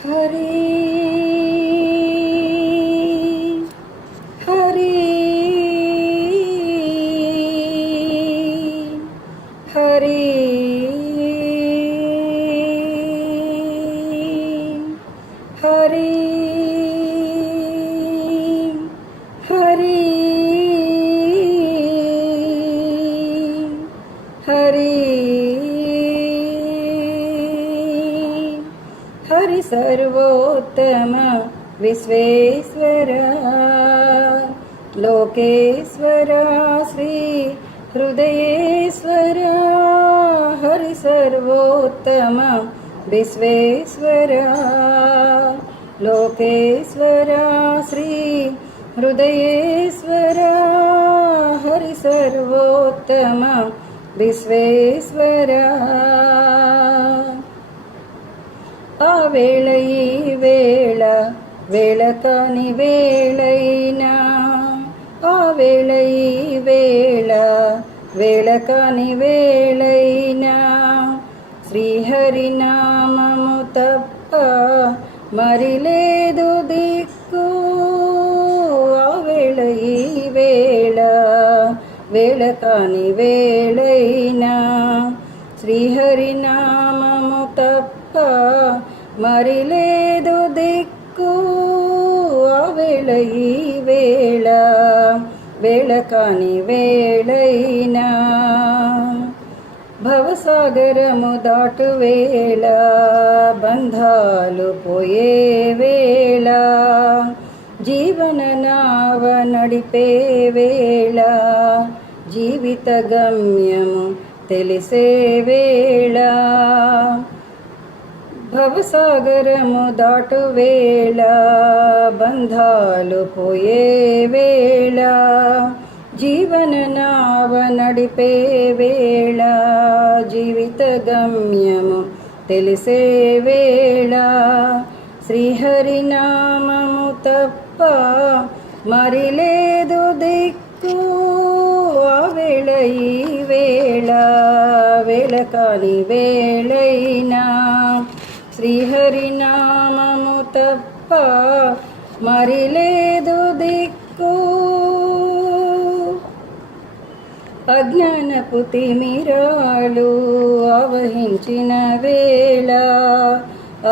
హరి హరి హరి హరి హరి హరి హరి సర్వోత్తమ విశ్వేశ్వర లోకేశ్వర శ్రీ హృదయేశ్వర హరి సర్వోత్తమ విశ్వేశ్వర లోకేశ్వర శ్రీ హృదయేశ్వర హరి సర్వోత్తమ విశ్వేశ్వర ఆ వేళ ఈ వేళ వేళ కాని వేళైనా ఆ వేళ ఈ వేళ వేళ కాని వేళైనా శ్రీహరి నామము తప్ప మరి లేదు దిక్కు ఆ వేళ ఈ వేళ వేళ కాని వేళైనా శ్రీహరి నామము తప్ప మరి లేదు దిక్కు ఆ వేళ ఈ వేళ వేళ కాని వేళైనా భవసాగరము దాటు వేళ బంధాలు పోయే వేళ జీవన నావ నడిపే వేళ జీవిత గమ్యము తెలిసే వేళ భవసాగరము దాటు వేళ బంధాలు పోయే వేళ జీవన నావ నడిపే వేళ జీవిత గమ్యము తెలిసే వేళ శ్రీహరి నామము తప్ప మరి లేదు దిక్కు ఆ వేళ ఈ వేళ వేళ కాని వేళైనా శ్రీహరి నామము తప్ప మరి లేదు దిక్కు అజ్ఞానపు తిమిరాలు ఆవహించిన వేళ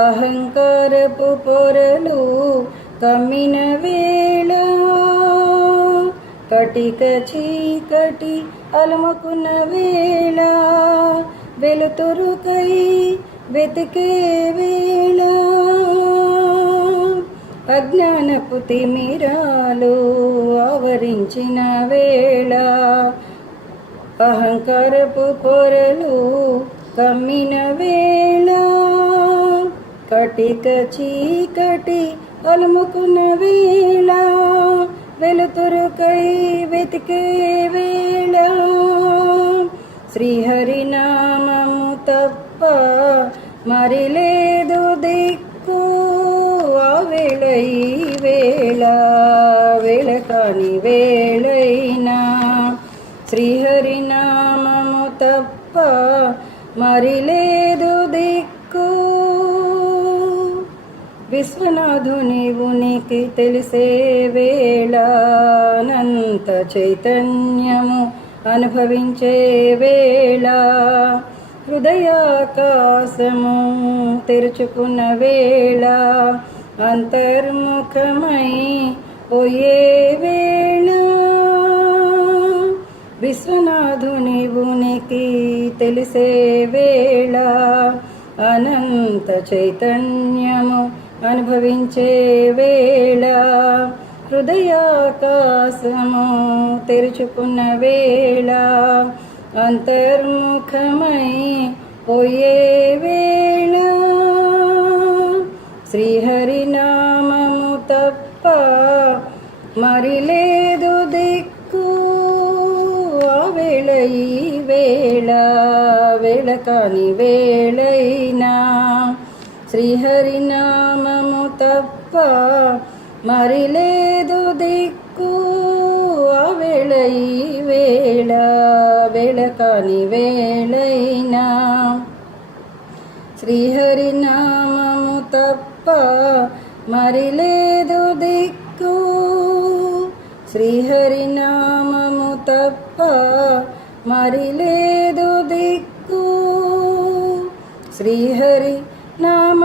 అహంకారపు పొరలు కమ్మిన వేళ కటిక చీకటి అలుముకున్న వేళ వెలుతురుకై వెతికే వేళ అజ్ఞానపు తిమిరాలు ఆవరించిన వేళ అహంకారపు పొరలు కమ్మిన వేళ కటిక చీకటి అలుముకున్న వేళ వెలుతురుకై వెతికే వేళ శ్రీహరి నామము తప్ప మరి లేదు దిక్కు ఆ వేళ ఈ వేళ వేళ కాని వేళైనా శ్రీహరి నామము తప్ప మరి లేదు దిక్కు విశ్వనాథుని ఉనికి తెలిసే వేళ అనంత చైతన్యము అనుభవించే వేళ హృదయాకాశము తెరుచుకున్న వేళ అంతర్ముఖమై పోయే వేళ విశ్వనాథుని ఉనికి తెలిసే వేళ అనంత చైతన్యము అనుభవించే వేళ హృదయాకాశము తెరుచుకున్న వేళ అంతర్ముఖమై పోయే వేళ శ్రీహరి నామము తప్ప మరి లేదు దిక్కు ఆ వేళ ఈ వేళ వేళ కాని వేళైనా శ్రీహరి నామము తప్ప మరి లేదు దిక్కు ఆ వేళ ఈ వేళ వేళ కాని వేళైనా శ్రీహరి నామము తప్ప మరి లేదు దిక్కు, శ్రీహరి నామము తప్ప మరి లేదు దిక్కు, శ్రీహరి నామ